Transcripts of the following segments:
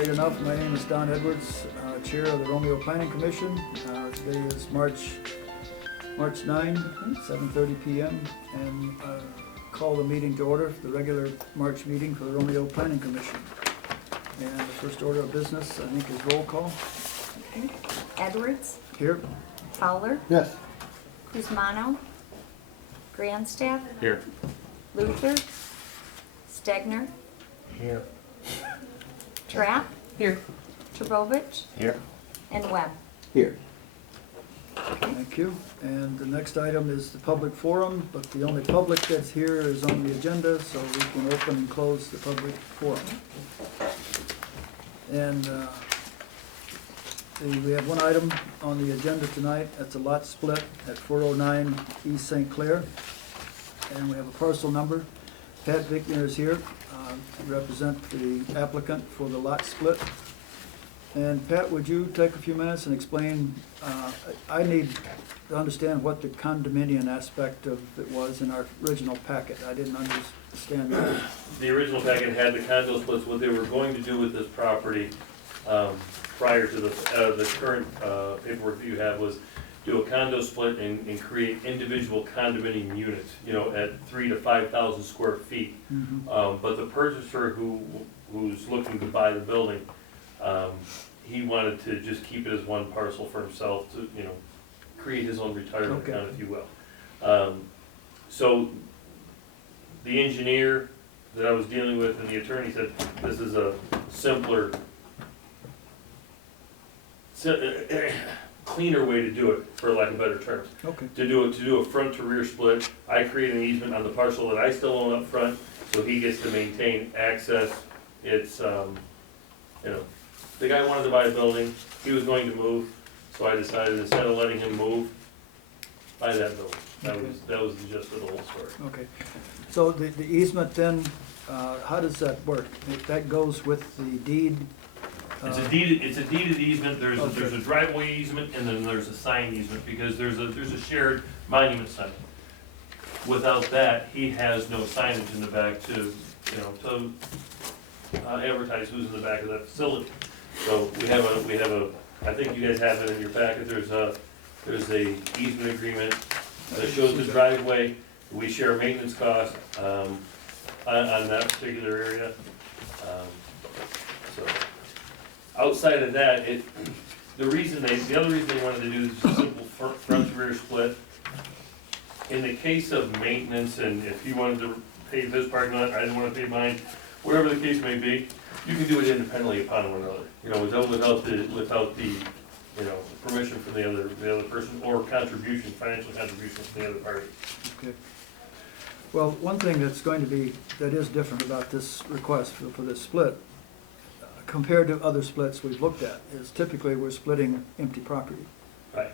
late enough. My name is Don Edwards, Chair of the Romeo Planning Commission. Today is March 9, 7:30 p.m. and call the meeting to order, the regular March meeting for the Romeo Planning Commission. And the first order of business, I think, is roll call. Okay. Edwards, Here. Fowler, Yes. Kuzmano, Grandstaff, Here. Luther, Stegner, Here. Trapp, Here. Trubovich, Here. and Webb. Here. Thank you. And the next item is the public forum, but the only public that's here is on the agenda, so we can open and close the public forum. And we have one item on the agenda tonight. That's a lot split at 409 East St. Clair. And we have a parcel number. Pat Bickner is here to represent the applicant for the lot split. And Pat, would you take a few minutes and explain, I need to understand what the condominium aspect of it was in our original packet. I didn't understand that. The original packet had the condo splits. What they were going to do with this property prior to the current paperwork that you have was do a condo split and create individual condominium units, you know, at 3,000 to 5,000 square feet. Mm-hmm. But the purchaser who's looking to buy the building, he wanted to just keep it as one parcel for himself to, you know, create his own retirement account, if you will. So the engineer that I was dealing with and the attorney said this is a simpler, cleaner way to do it, for lack of better terms. Okay. To do a front to rear split, I create an easement on the parcel that I still own up front, so he gets to maintain access. It's, you know, the guy wanted to buy a building, he was going to move, so I decided instead of letting him move, buy that building. That was the gist of the whole story. Okay. So the easement then, how does that work? That goes with the deed? It's a deeded easement. There's a driveway easement and then there's a sign easement because there's a shared monument sign. Without that, he has no signage in the back to, you know, to advertise who's in the back of that facility. So we have a, I think you guys have it in your packet. There's a easement agreement that shows the driveway. We share maintenance costs on that particular area. So. Outside of that, the other reason they wanted to do is a simple front to rear split. In the case of maintenance, and if you wanted to pave this parking lot, I didn't want to pave mine, whatever the case may be, you can do it independently upon one another. You know, without the you know, permission from the other person or financial contribution from the other party. Okay. Well, one thing that is different about this request for this split, compared to other splits we've looked at, is typically we're splitting empty property. Right.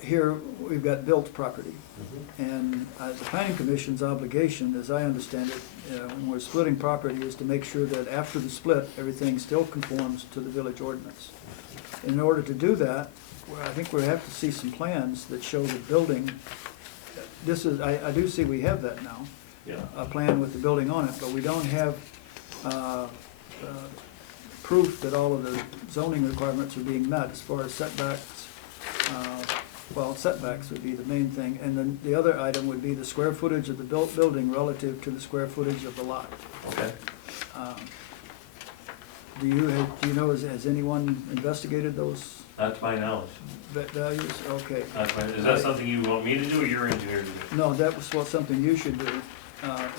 Here, we've got built property. Mm-hmm. And the Planning Commission's obligation, as I understand it, when we're splitting property, is to make sure that after the split, everything still conforms to the village ordinance. In order to do that, I think we have to see some plans that show the building. I do see we have that now. Yeah. A plan with the building on it, but we don't have proof that all of the zoning requirements are being met as far as setbacks. Setbacks would be the main thing, and then the other item would be the square footage of the built building relative to the square footage of the lot. Okay. Do you know, has anyone investigated those Not to my knowledge. values? Okay. Is that something you want me to do or your engineer to do? No, that was something you should do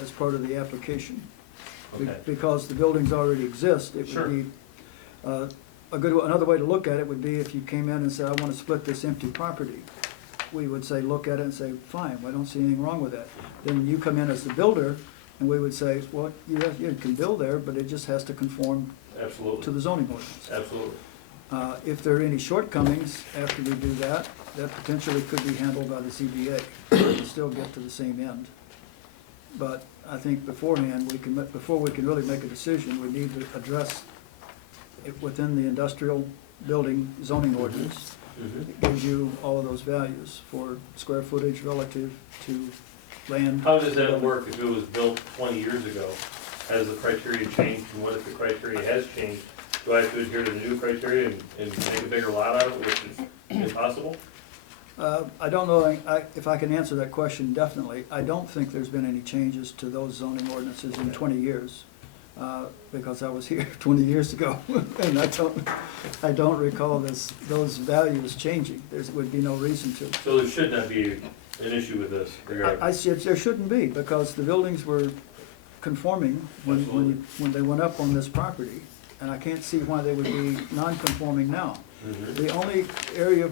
as part of the application. Okay. Because the buildings already exist, it Sure. would be, another way to look at it would be if you came in and said, I want to split this empty property. We would say, look at it and say, fine, I don't see anything wrong with that. Then you come in as the builder, and we would say, well, you can build there, but it just has to conform Absolutely. to the zoning ordinance. Absolutely. If there are any shortcomings after we do that, that potentially could be handled by the CBA. We still get to the same end. But I think beforehand, before we can really make a decision, we need to address it within the industrial building zoning ordinance. Mm-hmm. It gives you all of those values for square footage relative to land. How does that work if it was built 20 years ago? Has the criteria changed, and what if the criteria has changed? do I have to adhere to the new criteria and make a bigger lot out of it, which is impossible? I don't know if I can answer that question definitely. I don't think there's been any changes to those zoning ordinances in 20 years, because I was here 20 years ago, and I don't recall those values changing. There would be no reason to. So there should not be an issue with this regard. I see, there shouldn't be, because the buildings were conforming when they went up on this property, and I can't see why they would be non-conforming now. Mhm. The only area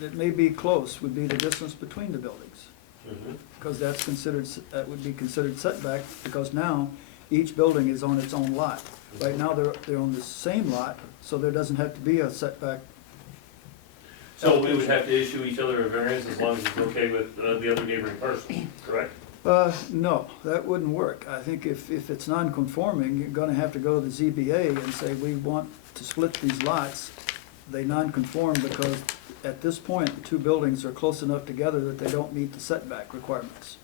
that may be close would be the distance between the buildings, Mhm. because that would be considered setback, because now each building is on its own lot. Right now, they're on the same lot, so there doesn't have to be a setback. So we would have to issue each other a variance as long as it's okay with the other neighboring parcel, correct? No, that wouldn't work. I think if it's non-conforming, you're gonna have to go to the ZBA and say, we want to split these lots. They non-conform because at this point, the two buildings are close enough together that they don't meet the setback requirements.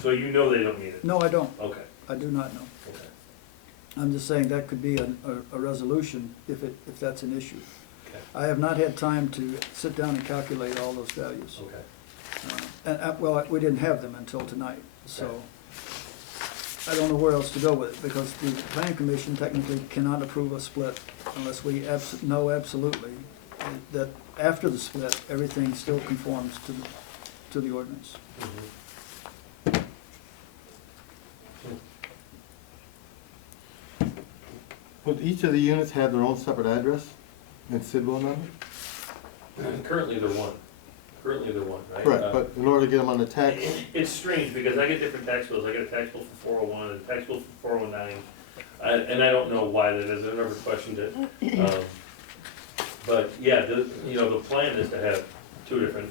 So you know they don't meet it? No, I don't. Okay, I do not know. okay. I'm just saying that could be a resolution if that's an issue. Okay. I have not had time to sit down and calculate all those values. Okay. Well, we didn't have them until tonight, so I don't know where else to go with it, because the planning commission technically cannot approve a split unless we know absolutely that after the split, everything still conforms to the ordinance. Mhm. Would each of the units have their own separate address and Sidwell number? Currently they're one. Currently they're one, right? Correct, but in order to get them on the tax, It's strange because I get different tax bills. I get a tax bill for 401 and a tax bill for 409. And I don't know why that is. I've never questioned it. But yeah, the plan is to have two different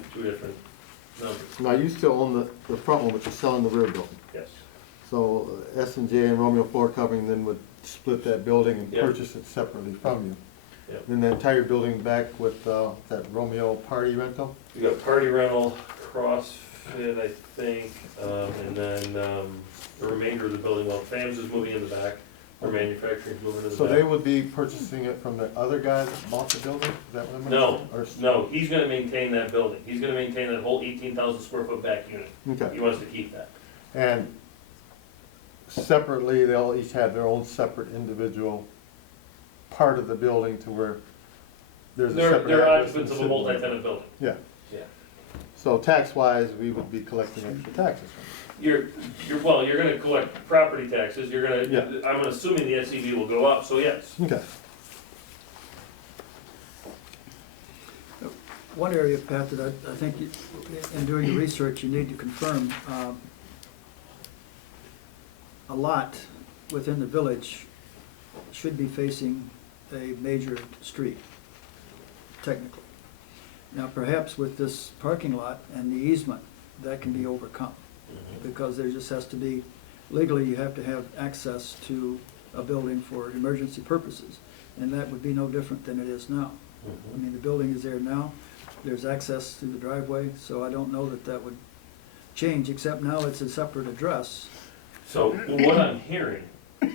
numbers. now you still own the front one, but you're selling the rear building. Yes. So S&J and Romeo Floor Covering then would split that building and Yep. purchase it separately from you. Yep. Then the entire building back with that Romeo party rental? We got party rental, CrossFit, I think, and then the remainder of the building. Well, FAMS is moving in the back. Our manufacturing's moving in the So back. they would be purchasing it from the other guy that bought the building? Is that what I'm No, understanding? no, he's gonna maintain that building. He's gonna maintain that whole 18,000 square foot back unit. Okay. He wants to keep that. And separately, they'll each have their own separate individual part of the building to where there's a separate They're address occupants of and a Sidwell. multi-tenant building. Yeah, Yeah. so tax-wise, we would be collecting extra taxes from You're gonna collect property taxes, you're gonna, Yeah. I'm assuming the SEV will go up, so yes. it. Okay. One area, Pat, that I think in doing your research, you need to confirm, a lot within the village should be facing a major street, technically. Now, perhaps with this parking lot and the easement, that can be overcome, because there just has to be, legally, you have to have access to a building for emergency purposes, and that would be no different than it is now. I mean, the building is there now, there's access through the driveway, so I don't know that that would change, except now it's a separate address. So what I'm hearing is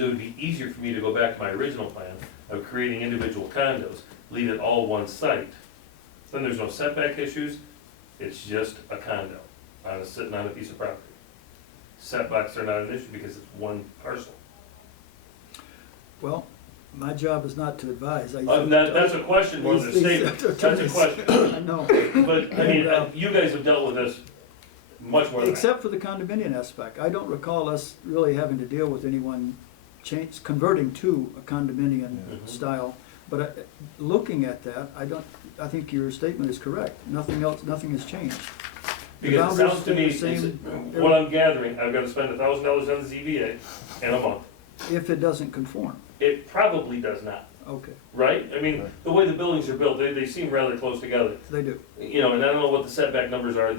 it would be easier for me to go back to my original plan of creating individual condos, leave it all one site. Then there's no setback issues, it's just a condo sitting on a piece of property. Setbacks are not an issue because it's one parcel. Well, my job is not to advise. That's a question more than a statement, that's a question. I know. But, I mean, you guys have dealt with this much more than that. Except for the condominium aspect. I don't recall us really having to deal with anyone converting to a condominium Mhm. style. But looking at that, I think your statement is correct. Nothing has changed. The Because it boundaries sounds to me, stay the same what I'm gathering, I've gotta spend $1,000 on the ZBA in a month. if it doesn't conform. It probably does not, Okay, right? I mean, the way the buildings are built, they seem rather close together. they do. You know, and I don't know what the setback numbers are,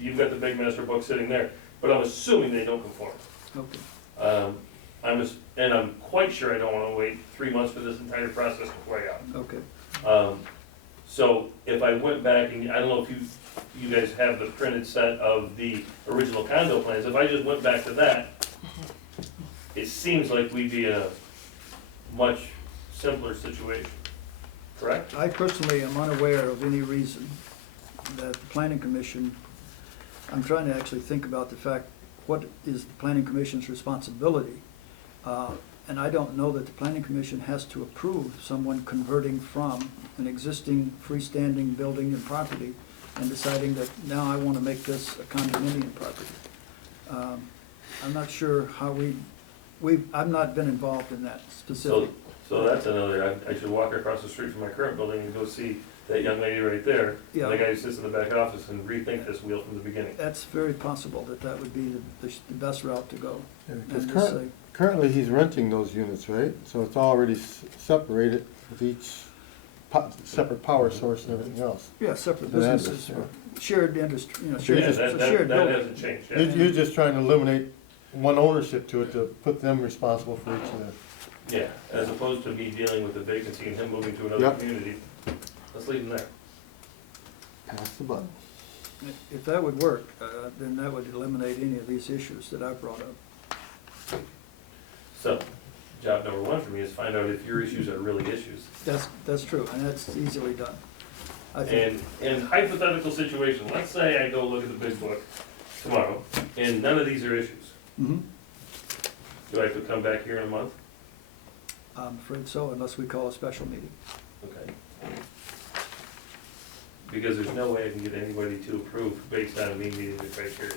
you've got the big master book sitting there, but I'm assuming they don't conform. Okay, And I'm quite sure I don't wanna wait 3 months for this entire process to play out. okay. So if I went back, and I don't know if you guys have the printed set of the original condo plans, if I just went back to that, it seems like we'd be in a much simpler situation, correct? I personally am unaware of any reason that the planning commission, I'm trying to actually think about the fact, what is the planning commission's responsibility? And I don't know that the planning commission has to approve someone converting from an existing freestanding building and property and deciding that now I want to make this a condominium property. I'm not sure how I've not been involved in that specific. So that's another, I should walk across the street from my current building and go see that young lady right there, Yeah. and the guy who sits in the back office, and rethink this wheel from the beginning. That's very possible that that would be the best route to go. Yeah, because And just say, currently he's renting those units, right? So it's already separated with each separate power source and everything else. yeah, separate The address, businesses, yeah. shared industry, Yeah, shared, just- it's a shared That building. hasn't changed, yeah. You're just trying to eliminate one ownership to it, to put them responsible for each of the. Yeah, as opposed to me dealing with the vacancy and him moving to another Yep. community, let's leave him there. Pass the button. If that would work, then that would eliminate any of these issues that I've brought up. So, job number one for me is find out if your issues are really issues. That's true, and that's easily done. I think, And in hypothetical situation, let's say I go look at the big book tomorrow, and none of these are issues. Mhm. Do I have to come back here in a month? I'm afraid so, unless we call a special meeting. Okay. Because there's no way I can get anybody to approve based on me meeting the criteria.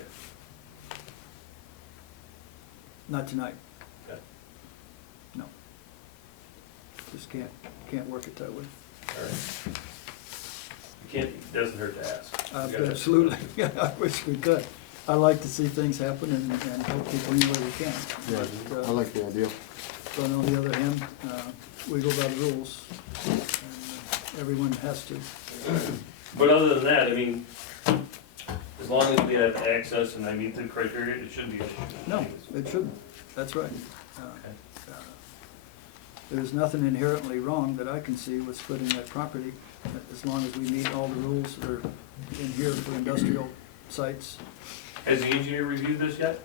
Not tonight, Okay. no. Just can't work it that way. All right. You can't, it doesn't hurt to ask. You gotta- Absolutely, I wish we could. I like to see things happen and help people any way we can. Yeah, But, I like the idea. But on the other hand, we go by the rules, and everyone has to. But other than that, I mean, as long as we have access and I meet the criteria, it shouldn't be an issue. No, it shouldn't, that's right. Okay. There's nothing inherently wrong that I can see with splitting that property, as long as we meet all the rules that are in here for industrial sites. Has the engineer reviewed this yet?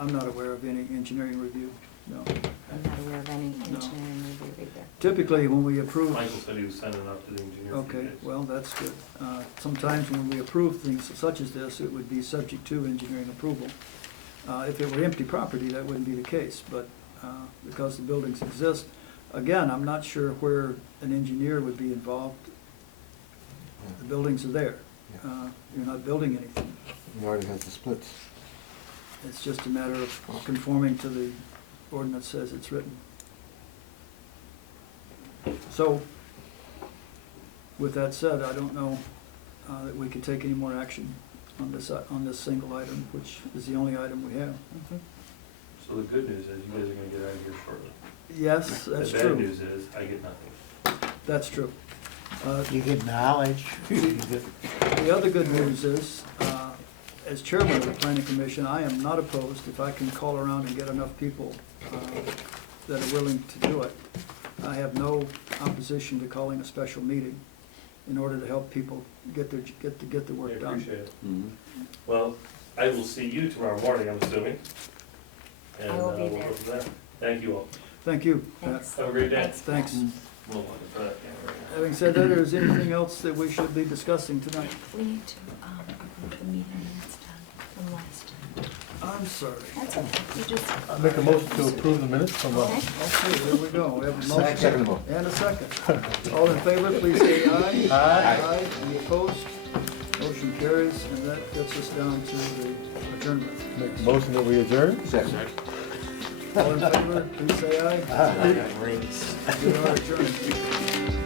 I'm not aware of any engineering review, no. I'm not aware of any engineering review either. Typically, when we approve, Michael said he was sending it up to the engineer. for okay, you guys. well, that's good. Sometimes when we approve things such as this, it would be subject to engineering approval. If it were empty property, that wouldn't be the case, but because the buildings exist, again, I'm not sure where an engineer would be involved. The buildings are there. You're not building anything. He already has the splits. It's just a matter of conforming to the ordinance as it's written. So, with that said, I don't know that we could take any more action on this single item, which is the only item we have. So the good news is you guys are gonna get out of here shortly. Yes, that's The bad true. news is I get nothing. That's true. You get knowledge. You get- The other good news is, as chairman of the planning commission, I am not opposed if I can call around and get enough people that are willing to do it. I have no opposition to calling a special meeting in order to help people get the I work done. appreciate it. Well, I will see you tomorrow morning, I'm assuming. And I will be we'll there. go from there. Thank you all. Thank you, Pat. Thanks. Have a great day. Thanks. Thanks. We'll look for that camera right now. Having said that, is there anything else that we should be discussing tonight? We need to approve the meeting minutes done from last time. I'm sorry. That's okay, you just, I make a motion to approve the minutes from, okay? Okay, there we go. We have a motion Second motion. and a second. All in favor, please say aye. Aye. Any opposed? Motion carries, and that gets us down to the adjournment. make a motion that we adjourn? All in favor, please say aye. Rings. We are adjourned.